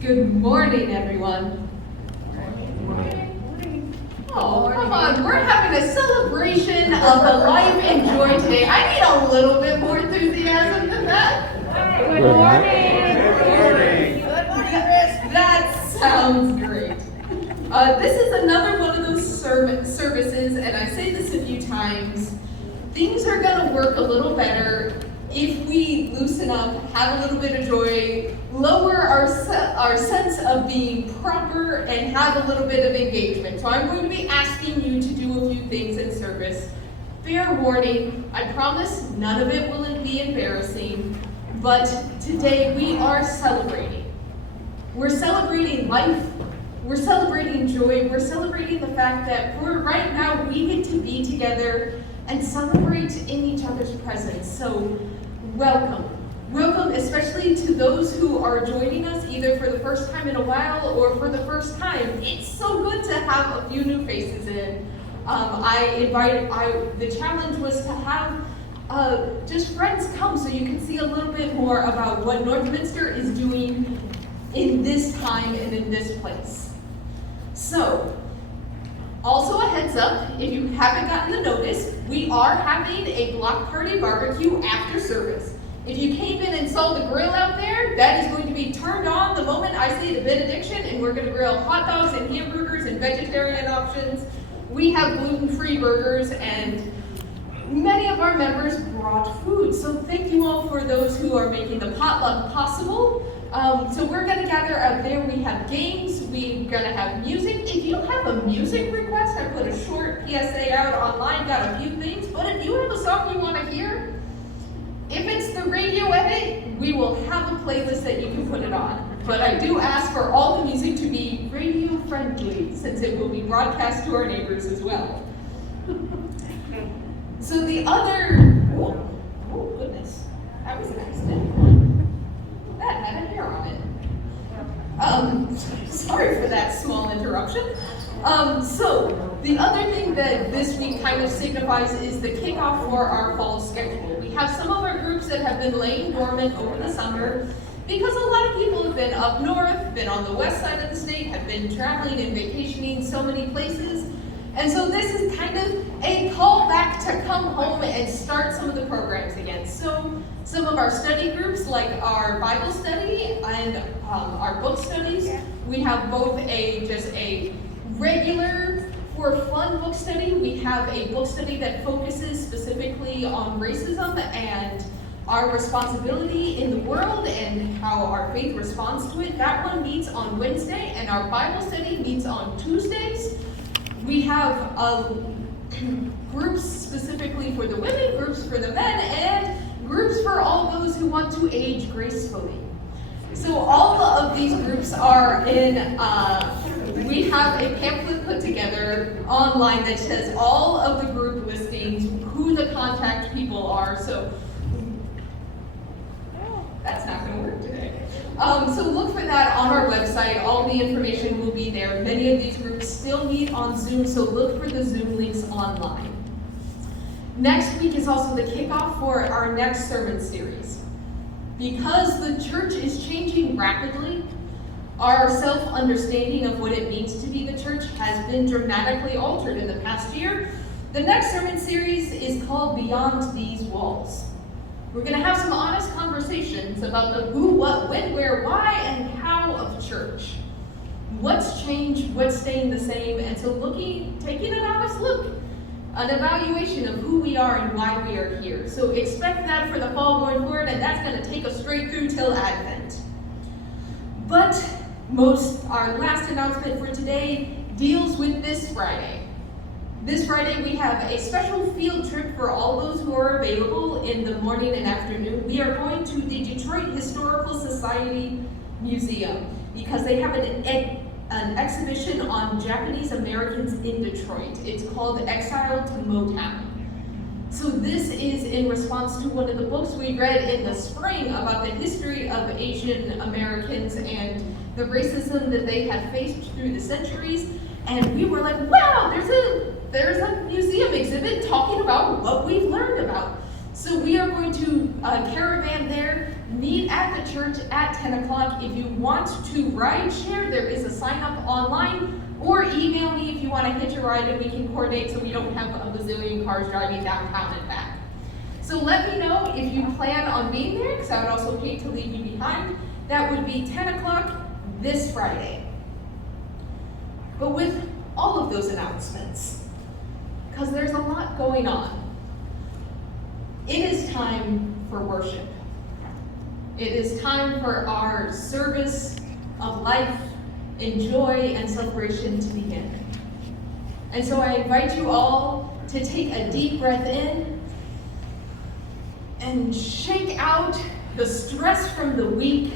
Good morning, everyone. Oh, come on. We're having a celebration of the life and joy today. I need a little bit more enthusiasm than that. Good morning. Good morning. Good morning, Chris. That sounds great. This is another one of those services, and I say this a few times. Things are going to work a little better if we loosen up, have a little bit of joy, lower our sense of being proper, and have a little bit of engagement. So I'm going to be asking you to do a few things in service. Fair warning, I promise none of it will be embarrassing, but today we are celebrating. We're celebrating life, we're celebrating joy, we're celebrating the fact that right now we get to be together and celebrate in each other's presence. So welcome. Welcome especially to those who are joining us either for the first time in a while or for the first time. It's so good to have a few new faces in. The challenge was to have just friends come so you can see a little bit more about what Northminster is doing in this time and in this place. So, also a heads up, if you haven't gotten the notice, we are having a block party barbecue after service. If you came in and saw the grill out there, that is going to be turned on the moment I say the benediction, and we're going to grill hot dogs and hamburgers and vegetarian options. We have gluten-free burgers, and many of our members brought food. So thank you all for those who are making the potluck possible. So we're going to gather out there. We have games. We're going to have music. If you have a music request, I put a short PSA out online, got a few things. But if you have a song you want to hear, if it's the radio edit, we will have a playlist that you can put it on. But I do ask for all the music to be radio friendly, since it will be broadcast to our neighbors as well. So the other, oh goodness, that was an accident. That had a hair on it. Sorry for that small interruption. So the other thing that this week kind of signifies is the kickoff for our fall schedule. We have some of our groups that have been laying dormant over the summer because a lot of people have been up north, been on the west side of the state, have been traveling and vacationing so many places. And so this is kind of a call back to come home and start some of the programs again. So some of our study groups, like our Bible study and our book studies, we have both just a regular for fun book study. We have a book study that focuses specifically on racism and our responsibility in the world and how our faith responds to it. That one meets on Wednesday, and our Bible study meets on Tuesdays. We have groups specifically for the women, groups for the men, and groups for all those who want to age gracefully. So all of these groups are in, we have a pamphlet put together online that says all of the group listings, who the contact people are. So that's not going to work today. So look for that on our website. All the information will be there. Many of these groups still meet on Zoom, so look for the Zoom links online. Next week is also the kickoff for our next sermon series. Because the church is changing rapidly, our self-understanding of what it means to be the church has been dramatically altered in the past year. The next sermon series is called Beyond These Walls. We're going to have some honest conversations about the who, what, when, where, why, and how of church. What's changed, what's staying the same, and so taking an honest look, an evaluation of who we are and why we are here. So expect that for the fall going forward, and that's going to take us straight through till Advent. But our last announcement for today deals with this Friday. This Friday, we have a special field trip for all those who are available in the morning and afternoon. We are going to the Detroit Historical Society Museum because they have an exhibition on Japanese Americans in Detroit. It's called Exile to Motown. So this is in response to one of the books we read in the spring about the history of Asian Americans and the racism that they had faced through the centuries. And we were like, wow, there's a museum exhibit talking about what we've learned about. So we are going to caravan there, meet at the church at 10 o'clock. If you want to ride share, there is a sign up online, or email me if you want to hitch a ride and we can coordinate so we don't have a bazillion cars driving downtown and back. So let me know if you plan on being there, because I would also hate to leave you behind. That would be 10 o'clock this Friday. But with all of those announcements, because there's a lot going on, it is time for worship. It is time for our service of life and joy and celebration to begin. And so I invite you all to take a deep breath in and shake out the stress from the week.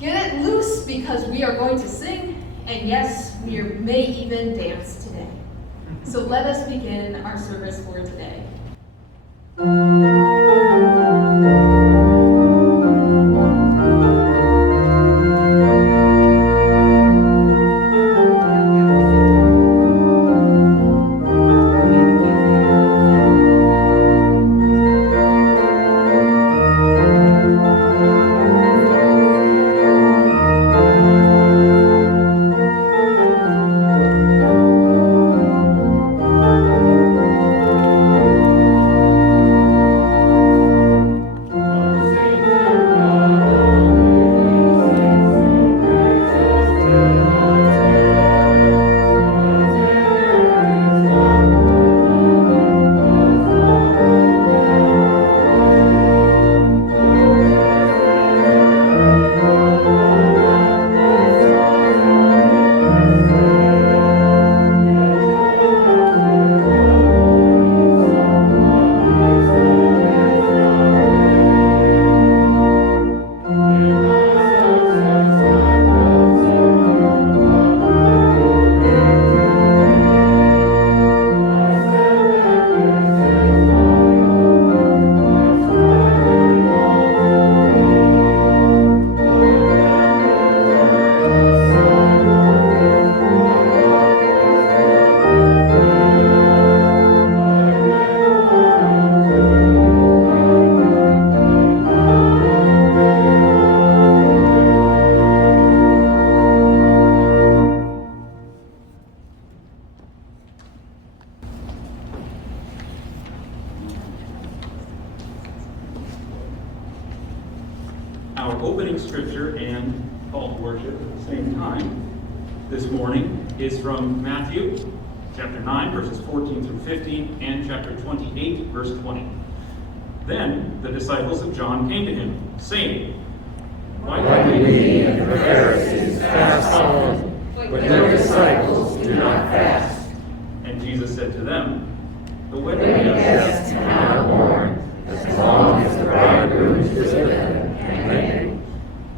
Get it loose, because we are going to sing, and yes, we may even dance today. So let us begin our service for today. Our opening scripture and call to worship at the same time this morning is from Matthew chapter 9, verses 14 through 15, and chapter 28, verse 20. Then the disciples of John came to him, saying, Why do we and the Pharisees fast often, but your disciples do not fast? And Jesus said to them, The wedding guests cannot mourn as long as the bridegroom is with them and ready.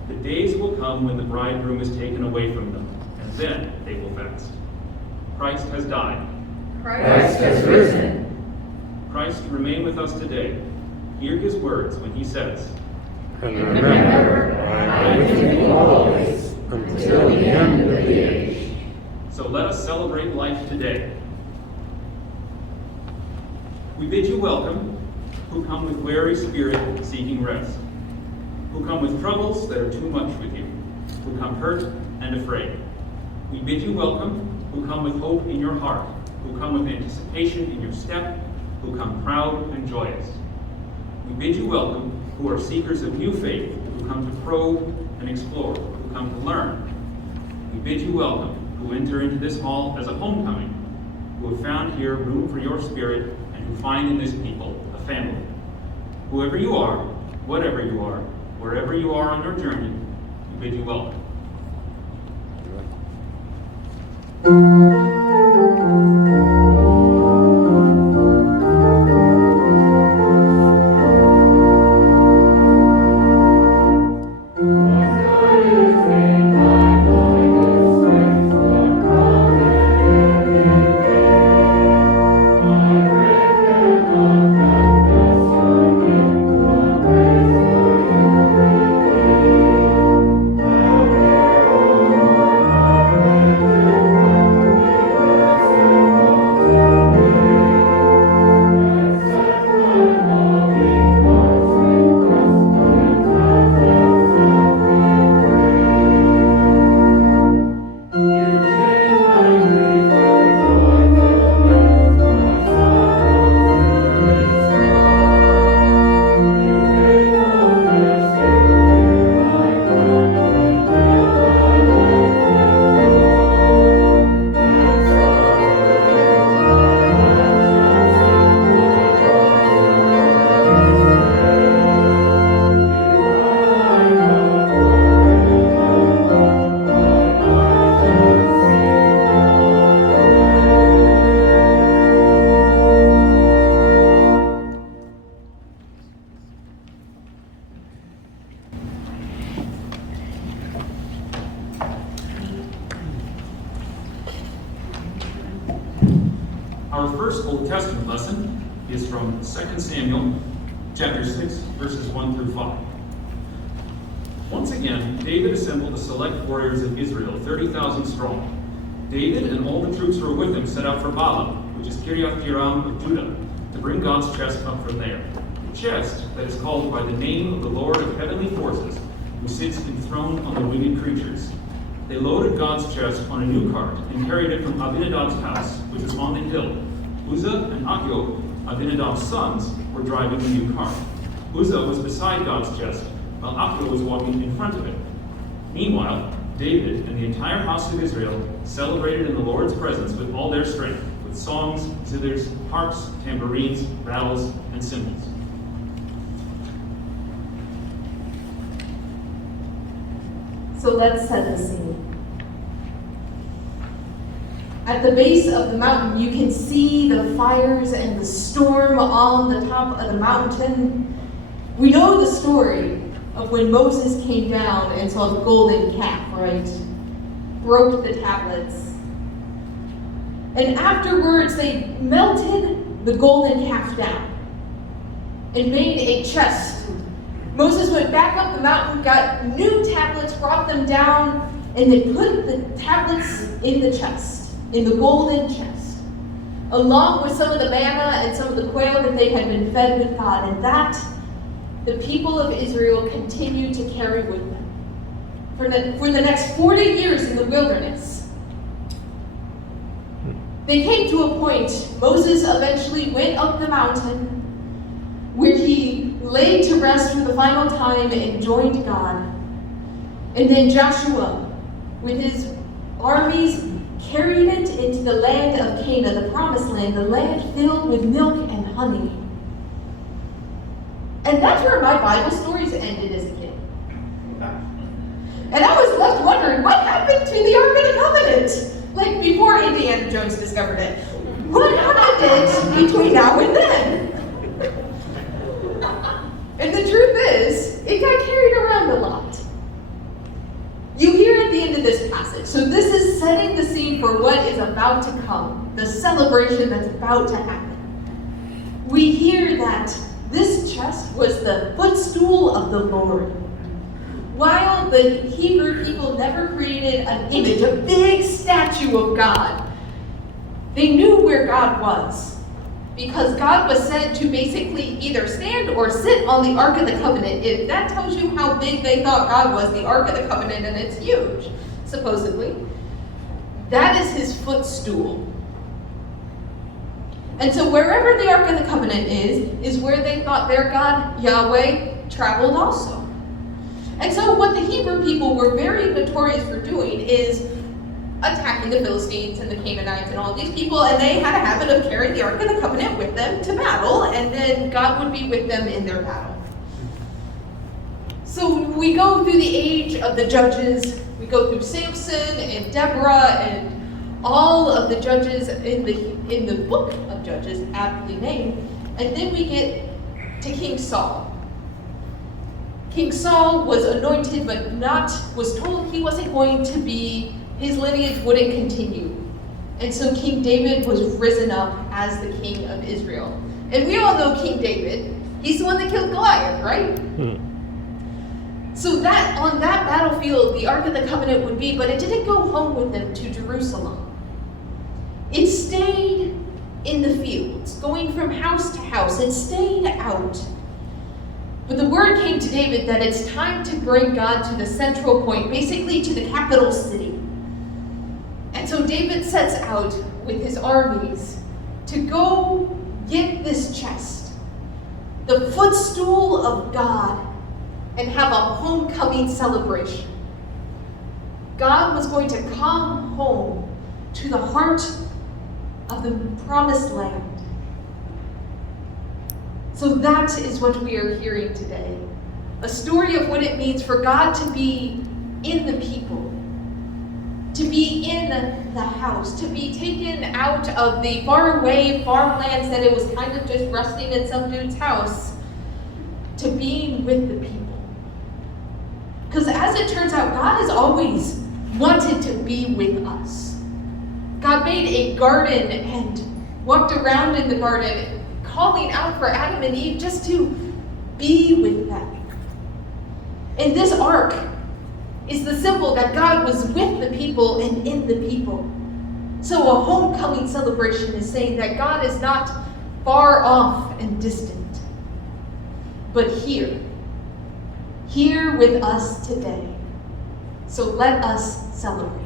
The days will come when the bridegroom is taken away from them, and then they will fast. Christ has died. Christ has risen. Christ remain with us today. Hear his words when he says, And remember, I am with you always, until the end of the age. So let us celebrate life today. We bid you welcome, who come with weary spirit seeking rest, who come with troubles that are too much with you, who come hurt and afraid. We bid you welcome, who come with hope in your heart, who come with anticipation in your step, who come proud and joyous. We bid you welcome, who are seekers of new faith, who come to probe and explore, who come to learn. We bid you welcome, who enter into this hall as a homecoming, who have found here room for your spirit, and who find in this people a family. Whoever you are, whatever you are, wherever you are on your journey, we bid you welcome. Our first Old Testament lesson is from 2 Samuel, chapter 6, verses 1 through 5. Once again, David assembled the select warriors of Israel, 30,000 strong. David and all the troops who were with him set out for Hallam, which is Kiriath-Jearim of Judah, to bring God's chest up from there. The chest that is called by the name of the Lord of heavenly forces, who sits enthroned on the winged creatures. They loaded God's chest on a new cart and carried it from Abinadab's house, which is on the hill. Uzzah and Achio, Abinadab's sons, were driving the new cart. Uzzah was beside God's chest, while Achio was walking in front of it. Meanwhile, David and the entire house of Israel celebrated in the Lord's presence with all their strength, with songs, zithers, harps, tambourines, rattles, and cymbals. So let's set the scene. At the base of the mountain, you can see the fires and the storm on the top of the mountain. We know the story of when Moses came down and saw the golden calf, right? Broke the tablets. And afterwards, they melted the golden calf down and made a chest. Moses went back up the mountain, got new tablets, brought them down, and they put the tablets in the chest, in the golden chest, along with some of the manna and some of the quail that they had been fed with God. And that the people of Israel continued to carry with them for the next 40 years in the wilderness. They came to a point, Moses eventually went up the mountain, where he laid to rest for the final time and joined God. And then Joshua, with his armies, carried it into the land of Canaan, the promised land, the land filled with milk and honey. And that's where my Bible stories ended as a kid. And I was left wondering, what happened to the Ark of the Covenant? Like before Indiana Jones discovered it. What happened between now and then? And the truth is, it got carried around a lot. You hear at the end of this passage, so this is setting the scene for what is about to come, the celebration that's about to happen. We hear that this chest was the footstool of the Lord. While the Hebrew people never created an image, a big statue of God, they knew where God was. Because God was said to basically either stand or sit on the Ark of the Covenant. If that tells you how big they thought God was, the Ark of the Covenant, and it's huge, supposedly. That is his footstool. And so wherever the Ark of the Covenant is where they thought their God, Yahweh, traveled also. And so what the Hebrew people were very notorious for doing is attacking the Philistines and the Canaanites and all these people, and they had a habit of carrying the Ark of the Covenant with them to battle, and then God would be with them in their battle. So we go through the age of the judges, we go through Samson and Deborah and all of the judges in the book of Judges, aptly named, and then we get to King Saul. King Saul was anointed, but was told he wasn't going to be, his lineage wouldn't continue. And so King David was risen up as the king of Israel. And we all know King David. He's the one that killed Goliath, right? So that on that battlefield, the Ark of the Covenant would be, but it didn't go home with them to Jerusalem. It stayed in the fields, going from house to house. It stayed out. But the word came to David that it's time to bring God to the central point, basically to the capital city. And so David sets out with his armies to go get this chest, the footstool of God, and have a homecoming celebration. God was going to come home to the heart of the promised land. So that is what we are hearing today. A story of what it means for God to be in the people, to be in the house, to be taken out of the faraway farmlands that it was kind of just resting in some dude's house, to being with the people. Because as it turns out, God has always wanted to be with us. God made a garden and walked around in the garden, calling out for Adam and Eve just to be with them. And this ark is the symbol that God was with the people and in the people. So a homecoming celebration is saying that God is not far off and distant, but here with us today. So let us celebrate.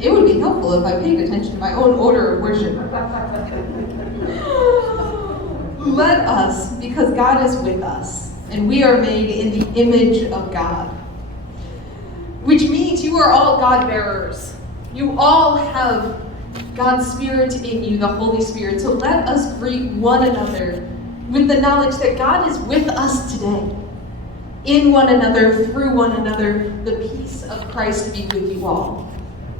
It would be helpful if I paid attention to my own order of worship. Let us, because God is with us, and we are made in the image of God. Which means you are all God bearers. You all have God's Spirit in you, the Holy Spirit. So let us greet one another with the knowledge that God is with us today. In one another, through one another, the peace of Christ be with you all.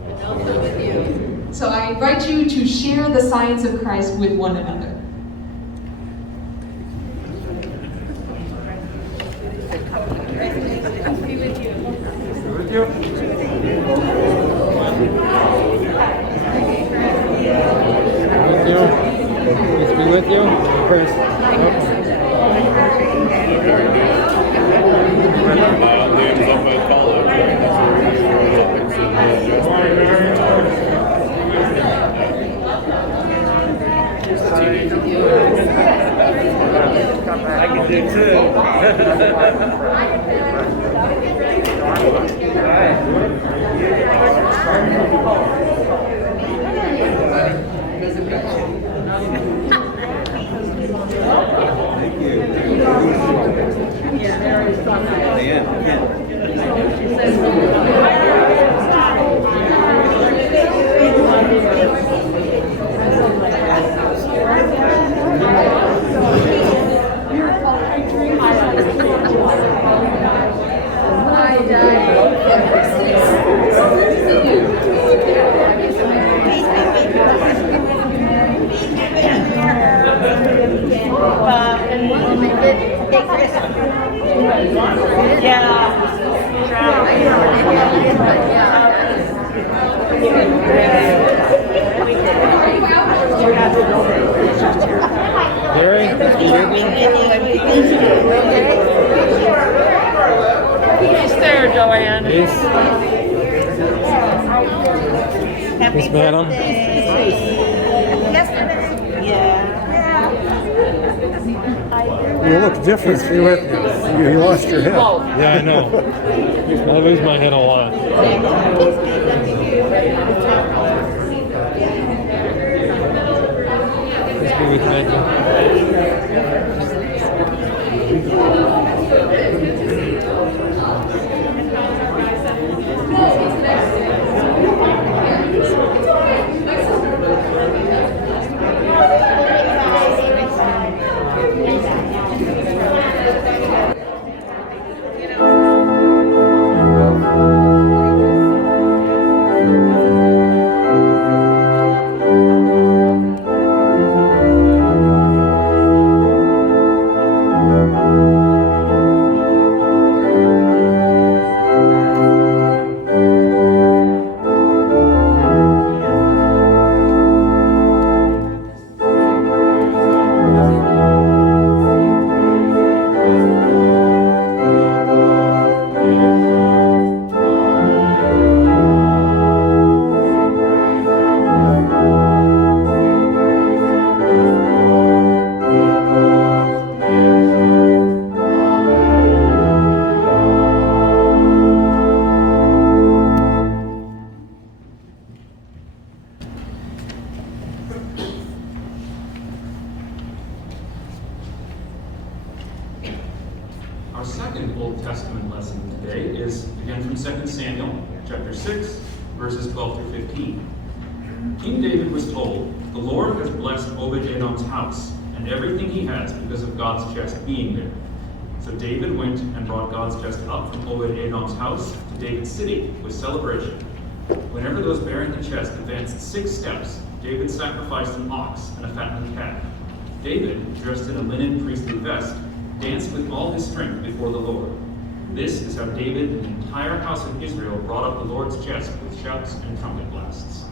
And also with you. So I invite you to share the signs of Christ with one another. Be with you. With you. With you. Peace be with you. Chris. Names up at college, right? That's where he grows up and just a teenager. I can do too. Gary, He's there, Joanne. Miss Madam. You look different. You lost your head. Yeah, I know. I lose my head a lot. Let's be with Maggie. Our second Old Testament lesson today is again from 2 Samuel, chapter 6, verses 12 through 15. King David was told, "The Lord has blessed Obed-Edom's house and everything he has because of God's chest being there." So David went and brought God's chest up from Obed-Edom's house to David's city with celebration. Whenever those bearing the chest advanced 6 steps, David sacrificed an ox and a fattened calf. David, dressed in a linen priestly vest, danced with all his strength before the Lord. This is how David and the entire house of Israel brought up the Lord's chest with shouts and trumpet blasts.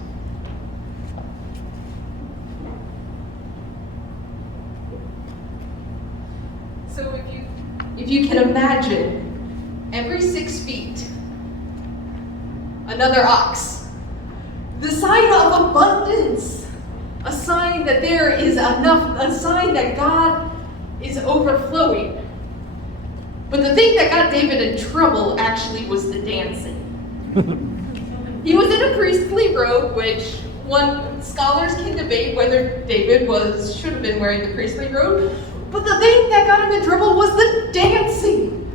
So if you can imagine, every 6 feet, another ox. The sign of abundance. A sign that there is enough, a sign that God is overflowing. But the thing that got David in trouble actually was the dancing. He was in a priestly robe, which scholars can debate whether David should have been wearing the priestly robe. But the thing that got him in trouble was the dancing.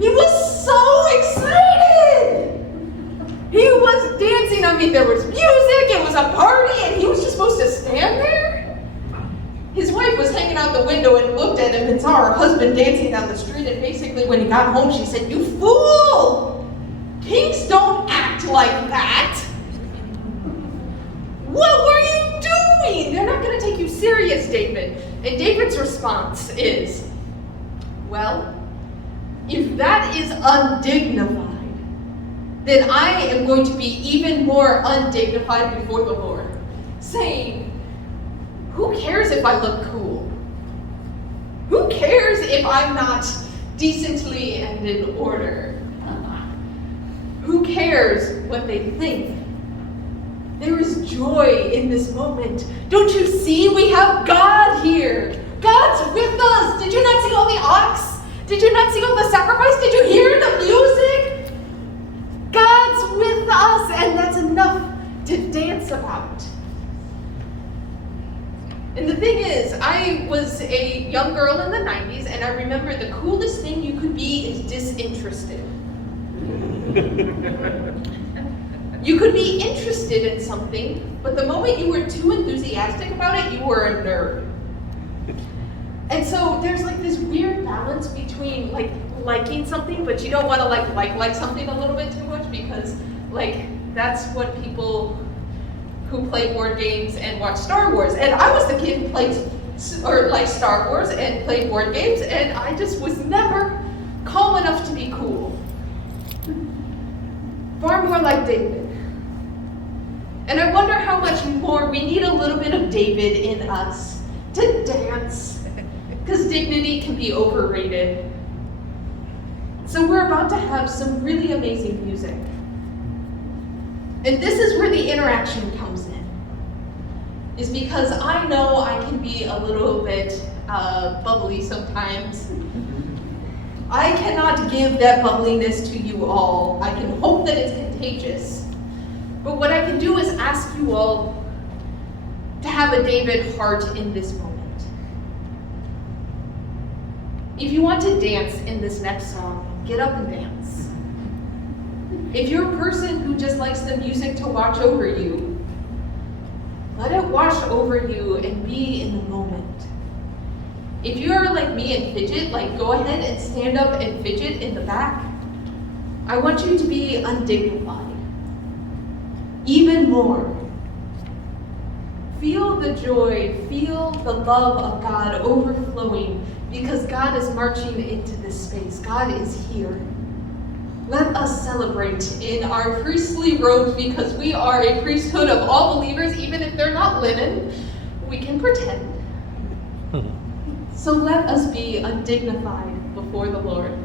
He was so excited. He was dancing. I mean, there was music, it was a party, and he was just supposed to stand there? His wife was hanging out the window and looked at him and saw her husband dancing down the street, and basically when he got home, she said, "You fool! Kings don't act like that. What were you doing? They're not going to take you serious, David." And David's response is, "Well, if that is undignified, then I am going to be even more undignified before the Lord, saying, who cares if I look cool? Who cares if I'm not decently and in order? Who cares what they think? There is joy in this moment. Don't you see? We have God here. God's with us. Did you not see all the ox? Did you not see all the sacrifice? Did you hear the music? God's with us, and that's enough. about. And the thing is, I was a young girl in the 90s, and I remember the coolest thing you could be is disinterested. You could be interested in something, but the moment you were too enthusiastic about it, you were a nerd. And so there's like this weird balance between like liking something, but you don't want to like something a little bit too much, because like that's what people who play board games and watch Star Wars. And I was the kid who played Star Wars and played board games, and I just was never calm enough to be cool. Far more like David. And I wonder how much more we need a little bit of David in us to dance, because dignity can be overrated. So we're about to have some really amazing music. And this is where the interaction comes in. Is because I know I can be a little bit bubbly sometimes. I cannot give that bubbliness to you all. I can hope that it's contagious. But what I can do is ask you all to have a David heart in this moment. If you want to dance in this next song, get up and dance. If you're a person who just likes the music to watch over you, let it wash over you and be in the moment. If you're like me and fidget, like go ahead and stand up and fidget in the back. I want you to be undignified. Even more. Feel the joy, feel the love of God overflowing, because God is marching into this space. God is here. Let us celebrate in our priestly robes, because we are a priesthood of all believers, even if they're not linen. We can pretend. So let us be undignified before the Lord.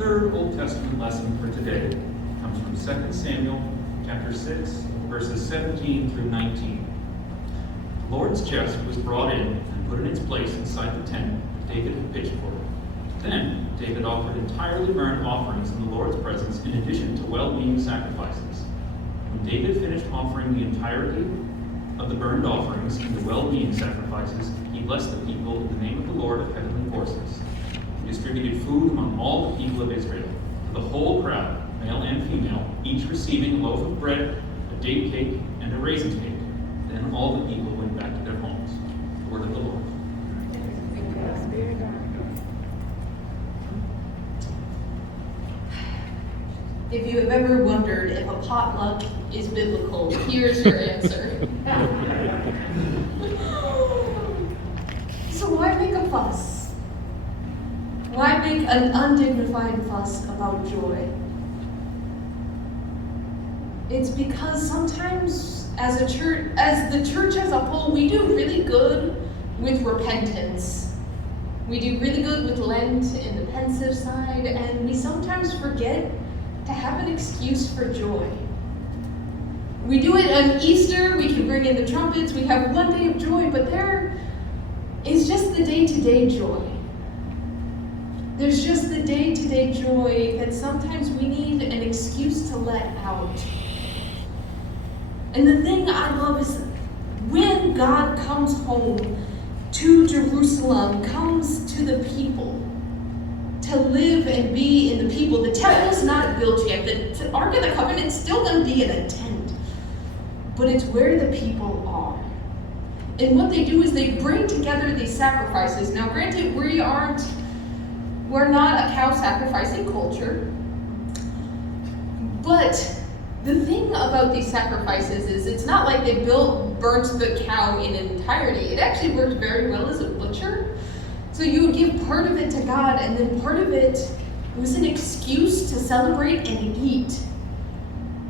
third Old Testament lesson for today comes from 2 Samuel chapter 6, verses 17 through 19. The Lord's chest was brought in and put in its place inside the tent that David had pitched for it. Then David offered entirely burnt offerings in the Lord's presence in addition to well-being sacrifices. When David finished offering the entirety of the burned offerings and the well-being sacrifices, he blessed the people in the name of the Lord of heavenly forces. He distributed food among all the people of Israel, to the whole crowd, male and female, each receiving a loaf of bread, a date cake, and a raisin cake. Then all the people went back to their homes. The word of the Lord. If you have ever wondered if a potluck is biblical, here's your answer. So why make a fuss? Why make an undignified fuss about joy? It's because sometimes as the church as a whole, we do really good with repentance. We do really good with Lent and the pensive side, and we sometimes forget to have an excuse for joy. We do it on Easter, we can bring in the trumpets, we have one day of joy, but there is just the day-to-day joy. There's just the day-to-day joy that sometimes we need an excuse to let out. And the thing I love is when God comes home to Jerusalem, comes to the people, to live and be in the people. The temple's not built yet. The Ark of the Covenant's still going to be in a tent. But it's where the people are. And what they do is they bring together these sacrifices. Now granted, we're not a cow sacrificing culture. But the thing about these sacrifices is it's not like they burnt the cow in entirety. It actually worked very well as a butcher. So you would give part of it to God, and then part of it was an excuse to celebrate and eat.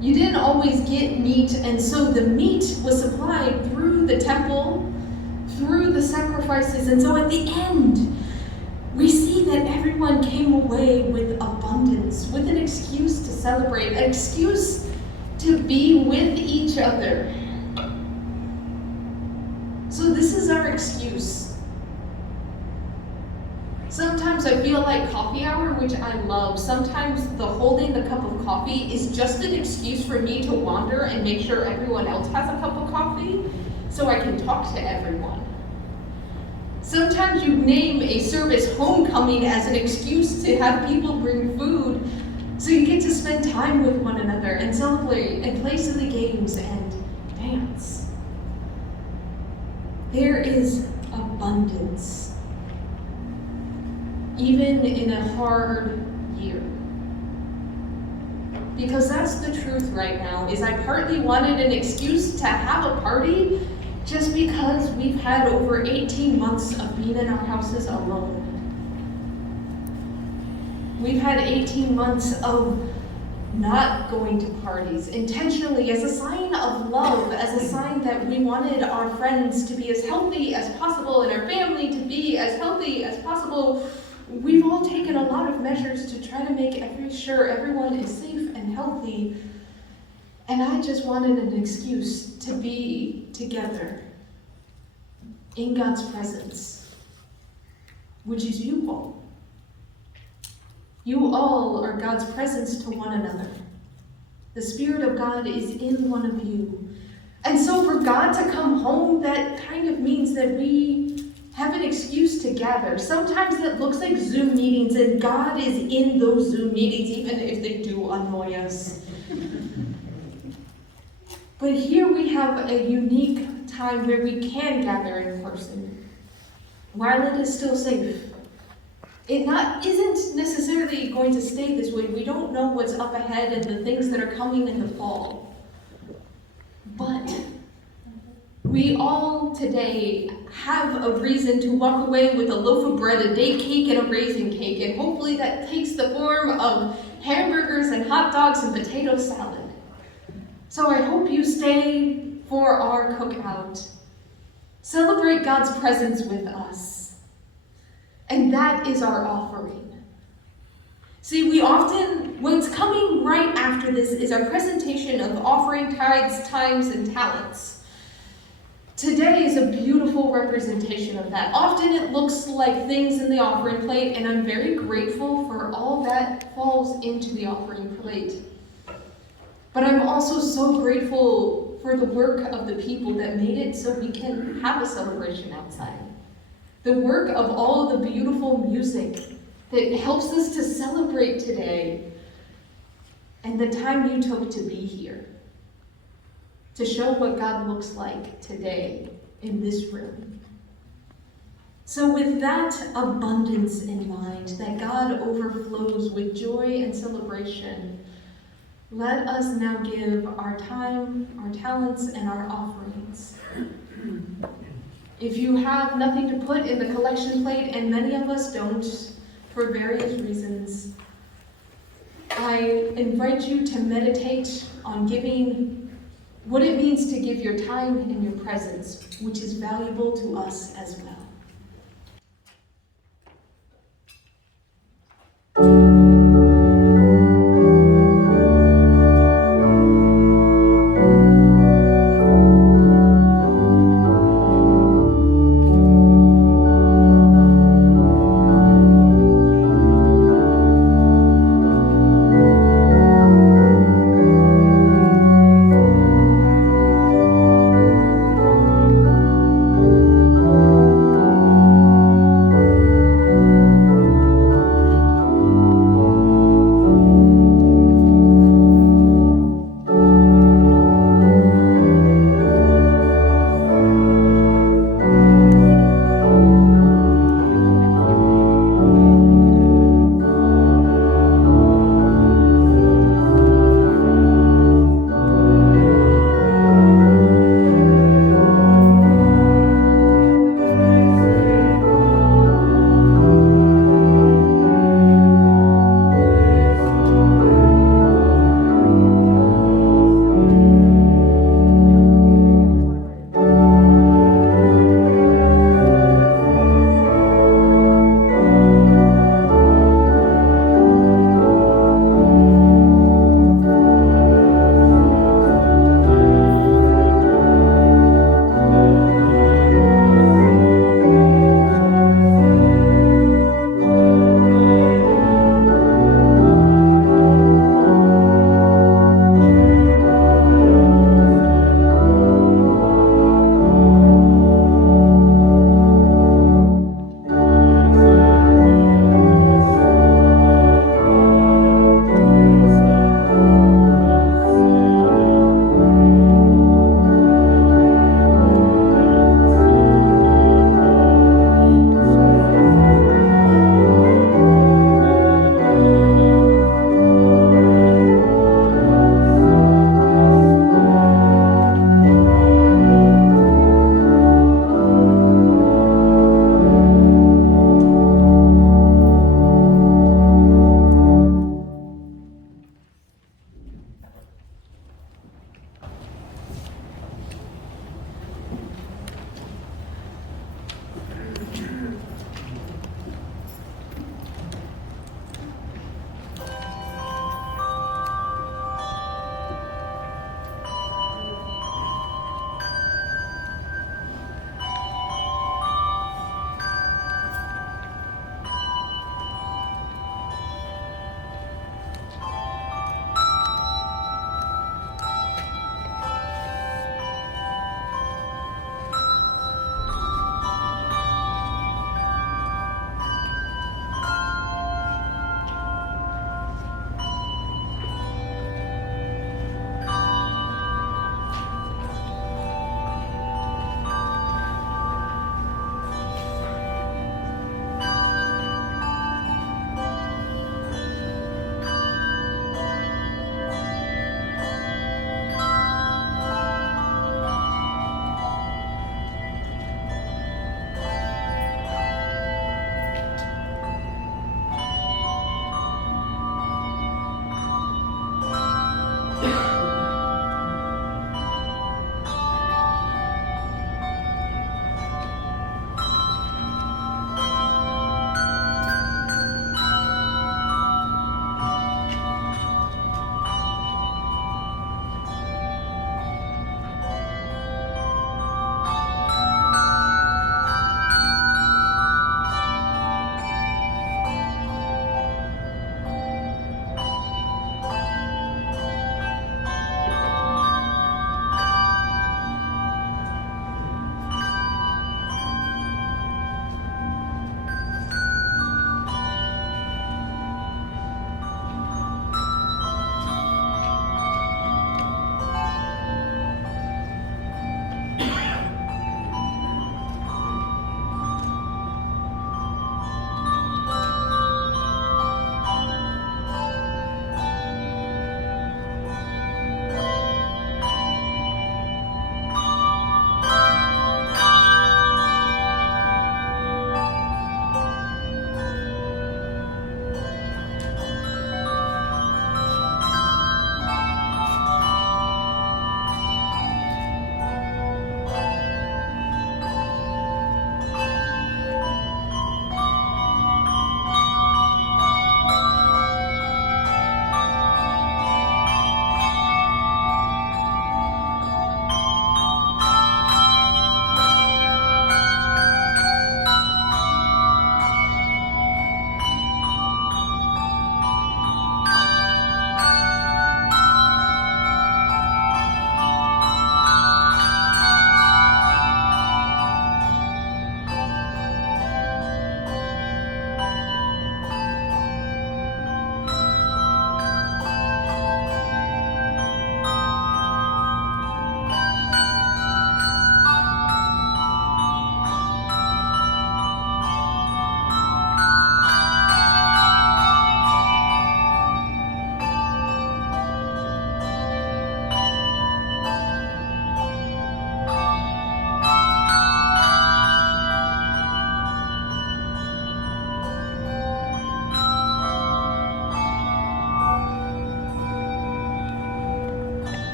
You didn't always get meat, and so the meat was supplied through the temple, through the sacrifices, and so at the end, we see that everyone came away with abundance, with an excuse to celebrate, an excuse to be with each other. So this is our excuse. Sometimes I feel like coffee hour, which I love. Sometimes the holding the cup of coffee is just an excuse for me to wander and make sure everyone else has a cup of coffee so I can talk to everyone. Sometimes you name a service homecoming as an excuse to have people bring food so you get to spend time with one another and celebrate and play silly games and dance. There is abundance. Even in a hard year. Because that's the truth right now, is I partly wanted an excuse to have a party just because we've had over 18 months of being in our houses alone. We've had 18 months of not going to parties intentionally as a sign of love, as a sign that we wanted our friends to be as healthy as possible and our family to be as healthy as possible. We've all taken a lot of measures to try to make sure everyone is safe and healthy. And I just wanted an excuse to be together in God's presence, which is you all. You all are God's presence to one another. The Spirit of God is in one of you. And so for God to come home, that kind of means that we have an excuse to gather. Sometimes it looks like Zoom meetings, and God is in those Zoom meetings, even if they do annoy us. But here we have a unique time where we can gather in person, while it is still safe. It isn't necessarily going to stay this way. We don't know what's up ahead and the things that are coming in the fall. But we all today have a reason to walk away with a loaf of bread, a date cake, and a raisin cake, and hopefully that takes the form of hamburgers and hot dogs and potato salad. So I hope you stay for our cookout. Celebrate God's presence with us. And that is our offering. See, what's coming right after this is our presentation of offering, tithes, times, and talents. Today is a beautiful representation of that. Often it looks like things in the offering plate, and I'm very grateful for all that falls into the offering plate. But I'm also so grateful for the work of the people that made it so we can have a celebration outside. The work of all of the beautiful music that helps us to celebrate today, and the time you took to be here, to show what God looks like today in this room. So with that abundance in mind, that God overflows with joy and celebration, let us now give our time, our talents, and our offerings. If you have nothing to put in the collection plate, and many of us don't, for various reasons, I invite you to meditate on giving, what it means to give your time and your presence, which is valuable to us as well.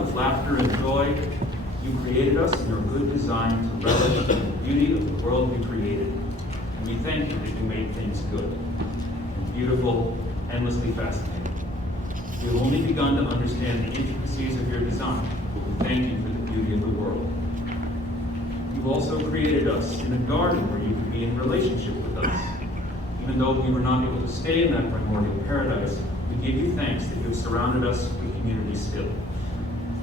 God of laughter and joy, you created us in your good design to relish in the beauty of the world you created. And we thank you that you made things good, and beautiful, endlessly fascinating. We have only begun to understand the intricacies of your design, but we thank you for the beauty of the world. You've also created us in a garden where you could be in relationship with us. Even though we were not able to stay in that primordial paradise, we give you thanks that you have surrounded us with community still.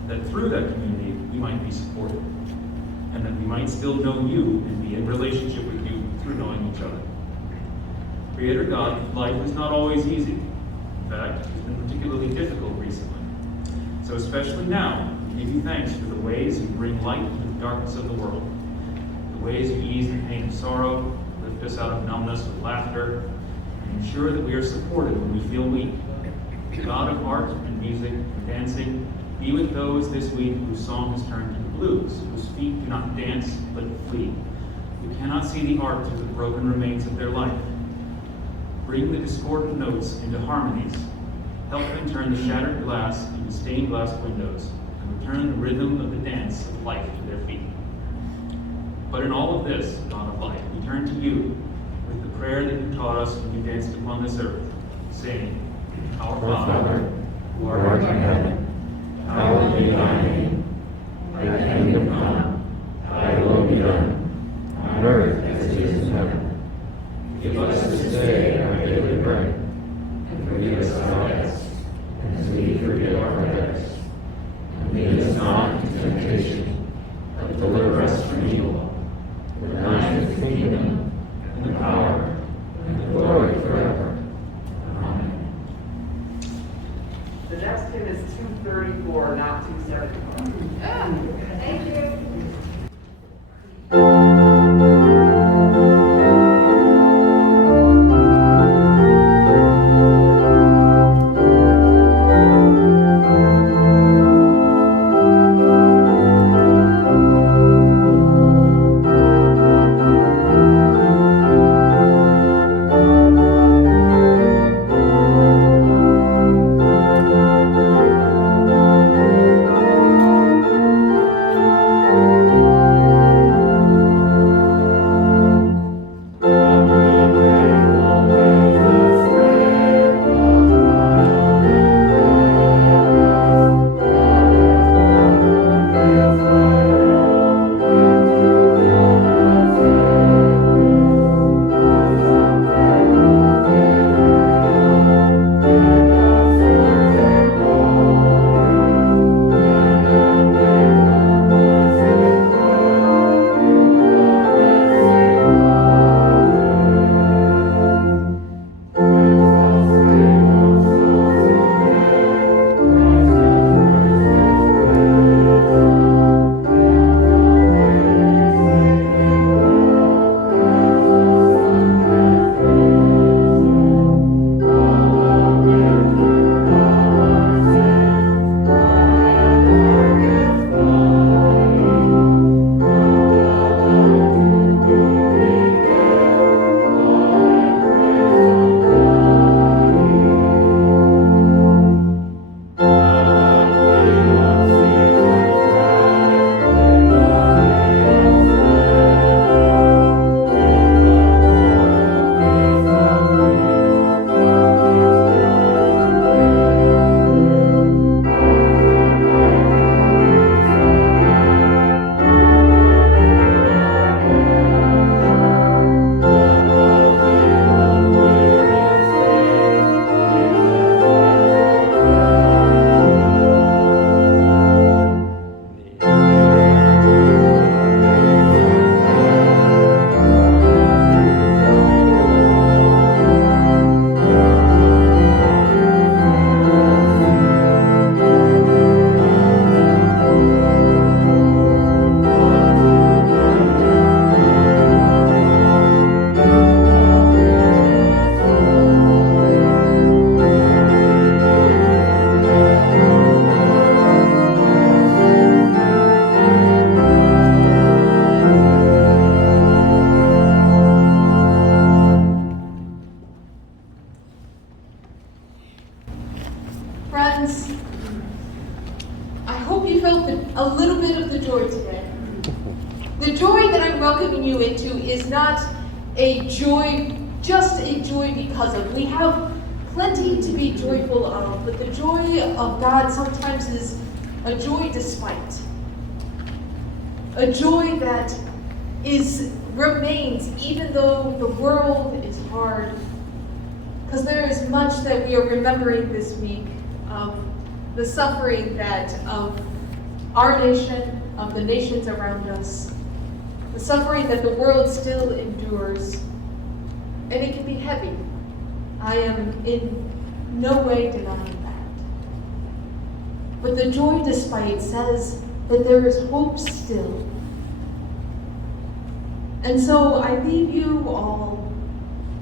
That through that community, we might be supported. And that we might still know you and be in relationship with you through knowing each other. Creator God, life is not always easy. In fact, it's been particularly difficult recently. So especially now, we give you thanks for the ways you bring light into the darkness of the world. The ways you ease the pain of sorrow, lift us out of numbness with laughter, and ensure that we are supported when we feel weak. God of art and music and dancing, be with those this week whose song has turned to the blues, whose feet do not dance but flee, who cannot see the art through the broken remains of their life. Bring the discordant notes into harmonies. Help them turn the shattered glass into stained glass windows, and return the rhythm of the dance of life to their feet. But in all of this, God of life, we turn to you with the prayer that you taught us when you danced upon this earth, saying, Our Father, who art in heaven, hallowed be thy name. Thy kingdom come, thy will be done, on earth as it is in heaven. Give us this day our daily bread, and forgive us our debts, as we forgive our debtors. And lead us not into temptation, but deliver us from evil. For thine is the kingdom, and the power, and the glory forever. Amen. The next hymn is 234, not 274. Thank you. hope you felt a little bit of the joy today. The joy that I'm welcoming you into is not a joy, just a joy because of. We have plenty to be joyful of, but the joy of God sometimes is a joy despite. A joy that remains even though the world is hard. Because there is much that we are remembering this week of the suffering of our nation, of the nations around us, the suffering that the world still endures. And it can be heavy. I am in no way denying that. But the joy despite says that there is hope still. And so I leave you all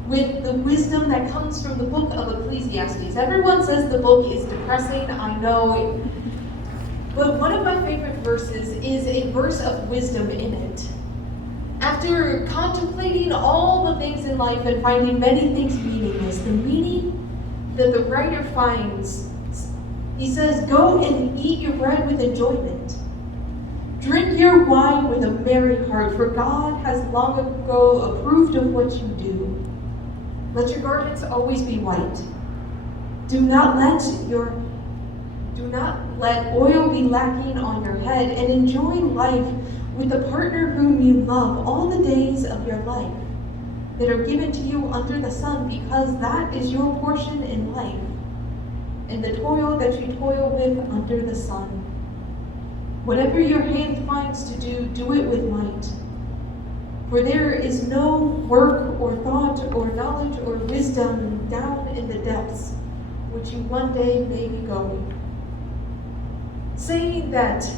with the wisdom that comes from the book of Ecclesiastes. Everyone says the book is depressing, I know. But one of my favorite verses is a verse of wisdom in it. After contemplating all the things in life and finding many things meaningless, the meaning that the writer finds, he says, go and eat your bread with enjoyment. Drink your wine with a merry heart, for God has long ago approved of what you do. Let your garments always be white. Do not let oil be lacking on your head, and enjoy life with the partner whom you love all the days of your life that are given to you under the sun, because that is your portion in life, and the toil that you toil with under the sun. Whatever your hand finds to do, do it with might. For there is no work or thought or knowledge or wisdom down in the depths, which you one day may be going. Saying that,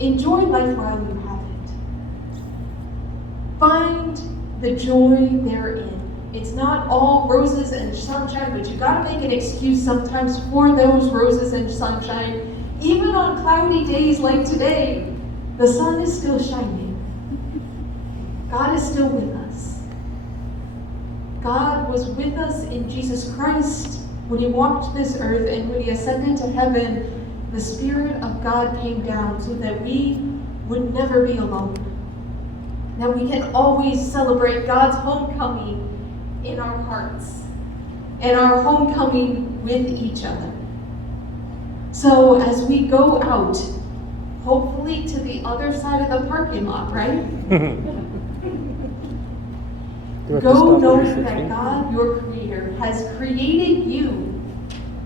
enjoy life while you have it. Find the joy therein. It's not all roses and sunshine, but you gotta make an excuse sometimes for those roses and sunshine. Even on cloudy days like today, the sun is still shining. God is still with us. God was with us in Jesus Christ when he walked this earth, and when he ascended to heaven, the Spirit of God came down so that we would never be alone. That we can always celebrate God's homecoming in our hearts and our homecoming with each other. So as we go out, hopefully to the other side of the parking lot, right? Go knowing that God, your Creator, has created you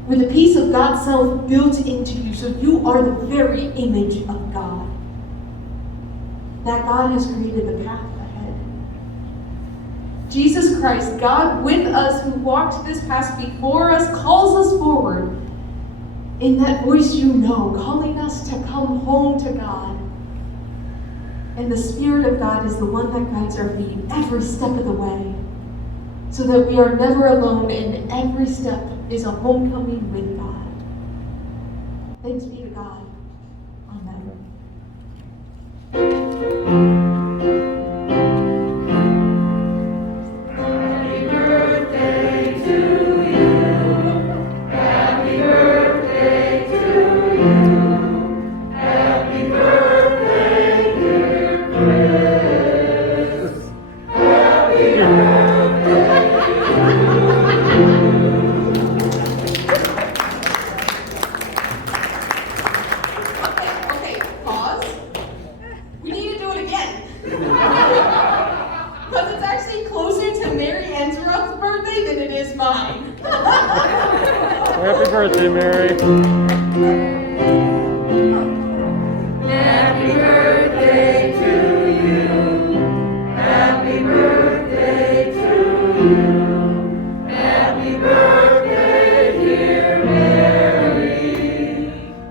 with a piece of God's self built into you, so you are the very image of God. That God has created the path ahead. Jesus Christ, God with us, who walked this path before us, calls us forward in that voice you know, calling us to come home to God. And the Spirit of God is the one that guides our feet every step of the way, so that we are never alone, and every step is a homecoming with God. Thanks be to God. Amen. Happy birthday, Mary. Happy birthday to you. Happy birthday to you. Happy birthday, dear Mary.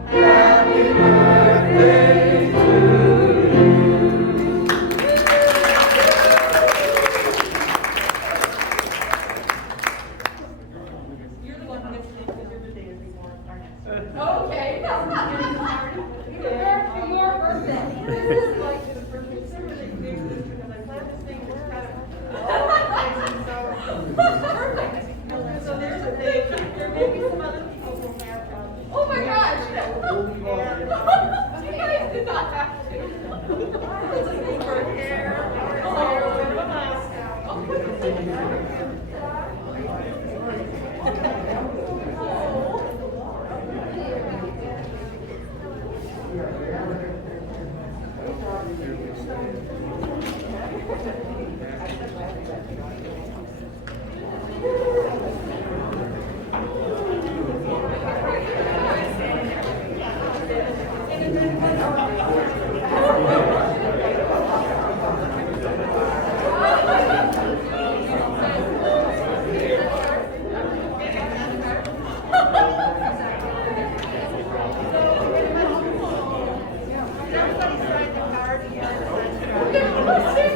Happy birthday to you. You're the one who gets to because your birthday is before our next one. Okay. Prepare for your birthday. This is like the perfect ceremony because I planned this thing with perfect. So there's a thing. There may be some other people who have. Oh my gosh. guys did not have to. For hair. Everybody signed the card here.